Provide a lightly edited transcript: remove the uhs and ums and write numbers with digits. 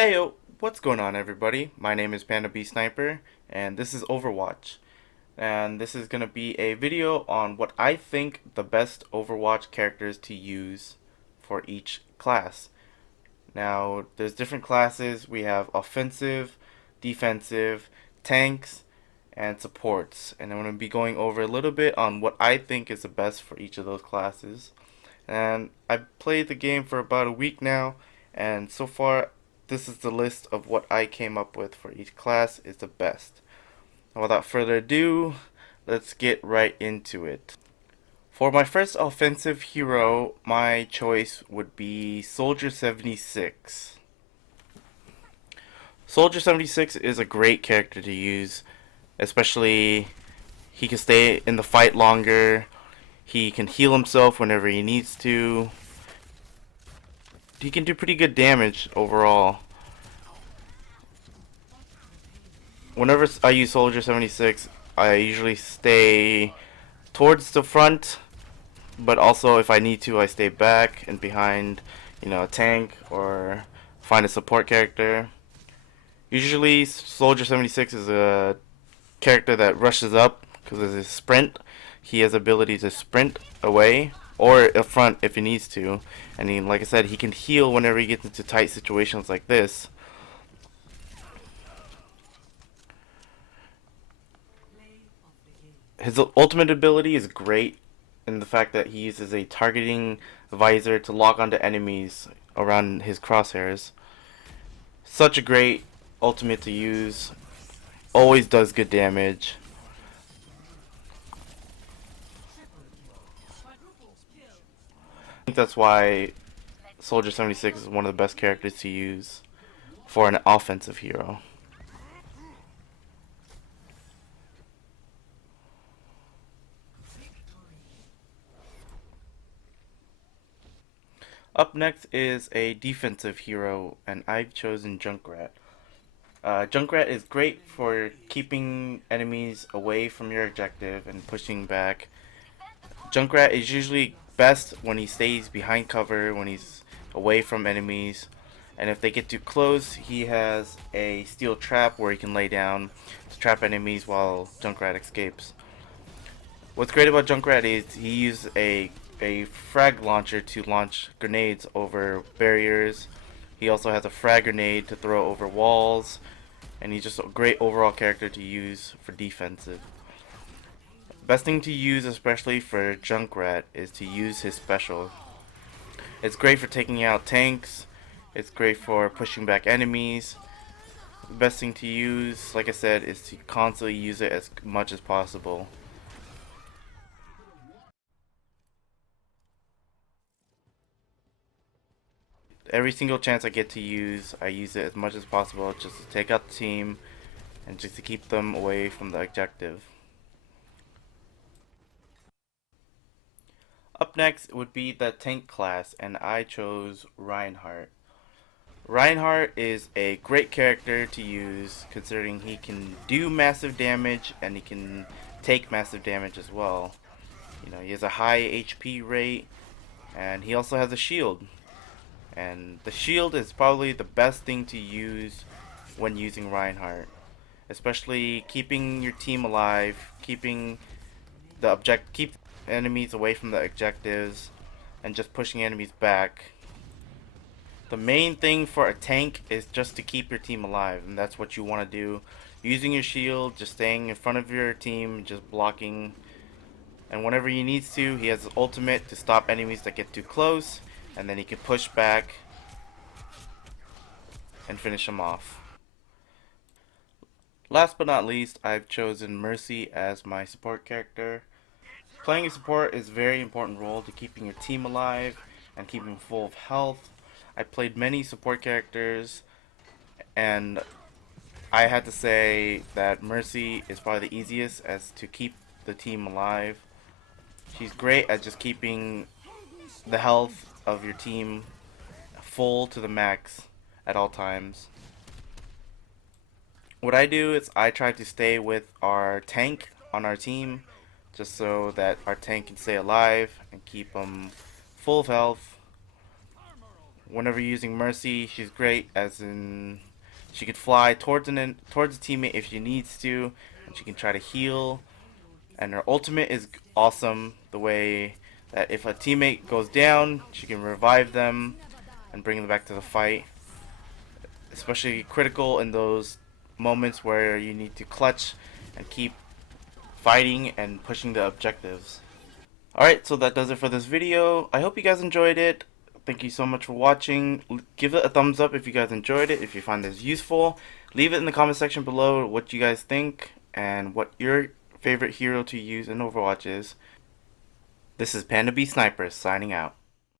Hey yo, what's going on everybody? My name is Panda B Sniper and this is Overwatch. And this is going to be a video on what I think the best Overwatch characters to use for each class. Now, there's different classes. We have offensive, defensive, tanks, and supports. And I'm going to be going over a little bit on what I think is the best for each of those classes. And I've played the game for about a week now, and so far this is the list of what I came up with for each class is the best. Now, without further ado, let's get right into it. For my first offensive hero, my choice would be Soldier 76. Soldier 76 is a great character to use, especially he can stay in the fight longer. He can heal himself whenever he needs to. He can do pretty good damage overall. Whenever I use Soldier 76, I usually stay towards the front, but also if I need to, I stay back and behind, a tank or find a support character. Usually, Soldier 76 is a character that rushes up because of his sprint. He has the ability to sprint away or up front if he needs to. And like I said, he can heal whenever he gets into tight situations like this. His ultimate ability is great in the fact that he uses a targeting visor to lock onto enemies around his crosshairs. Such a great ultimate to use. Always does good damage. I think that's why Soldier 76 is one of the best characters to use for an offensive hero. Up next is a defensive hero, and I've chosen Junkrat. Junkrat is great for keeping enemies away from your objective and pushing back. Junkrat is usually best when he stays behind cover, when he's away from enemies. And if they get too close, he has a steel trap where he can lay down to trap enemies while Junkrat escapes. What's great about Junkrat is he uses a frag launcher to launch grenades over barriers. He also has a frag grenade to throw over walls, and he's just a great overall character to use for defensive. Best thing to use, especially for Junkrat, is to use his special. It's great for taking out tanks. It's great for pushing back enemies. The best thing to use, like I said, is to constantly use it as much as possible. Every single chance I get to use, I use it as much as possible just to take out the team and just to keep them away from the objective. Up next would be the tank class, and I chose Reinhardt. Reinhardt is a great character to use considering he can do massive damage and he can take massive damage as well. He has a high HP rate and he also has a shield. And the shield is probably the best thing to use when using Reinhardt, especially keeping your team alive, keep enemies away from the objectives, and just pushing enemies back. The main thing for a tank is just to keep your team alive, and that's what you want to do. Using your shield, just staying in front of your team, just blocking. And whenever he needs to, he has his ultimate to stop enemies that get too close, and then he can push back and finish them off. Last but not least, I've chosen Mercy as my support character. Playing a support is a very important role to keeping your team alive and keeping full of health. I played many support characters, and I had to say that Mercy is probably the easiest as to keep the team alive. She's great at just keeping the health of your team full to the max at all times. What I do is I try to stay with our tank on our team just so that our tank can stay alive and keep them full of health. Whenever you're using Mercy, she's great, as in she could fly towards towards a teammate if she needs to, and she can try to heal. And her ultimate is awesome, the way that if a teammate goes down, she can revive them and bring them back to the fight. Especially critical in those moments where you need to clutch and keep fighting and pushing the objectives. Alright, so that does it for this video. I hope you guys enjoyed it. Thank you so much for watching. Give it a thumbs up if you guys enjoyed it, if you find this useful. Leave it in the comment section below what you guys think and what your favorite hero to use in Overwatch is. This is Panda B Sniper signing out.